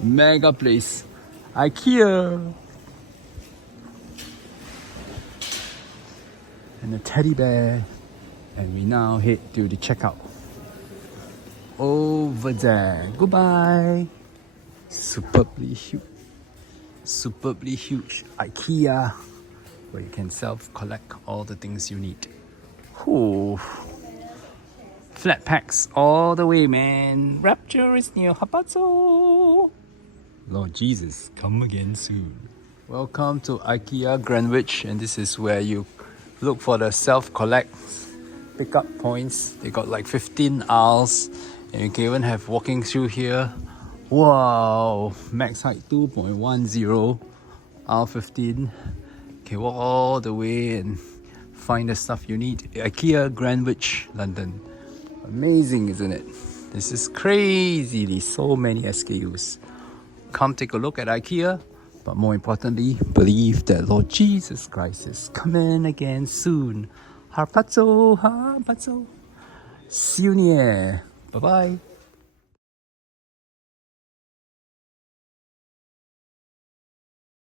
Mega place. IKEA. And a teddy bear. And we now head to the checkout. Over there. Goodbye. Superbly huge IKEA where you can self-collect all the things you need. Ooh. Flat packs all the way, man. Rapture is near Harpazo. Lord Jesus, come again soon. Welcome to IKEA Greenwich, and this is where you look for the self-collect pick-up points. They got like 15 aisles, and you can even have walking through here. Wow, max height 2.10, aisle 15. You can walk all the way and find the stuff you need. IKEA Greenwich, London. Amazing, isn't it? This is crazy. So many SKUs. Come take a look at IKEA, but more importantly, believe that Lord Jesus Christ is coming again soon. Harpazo. See you near. Bye-bye.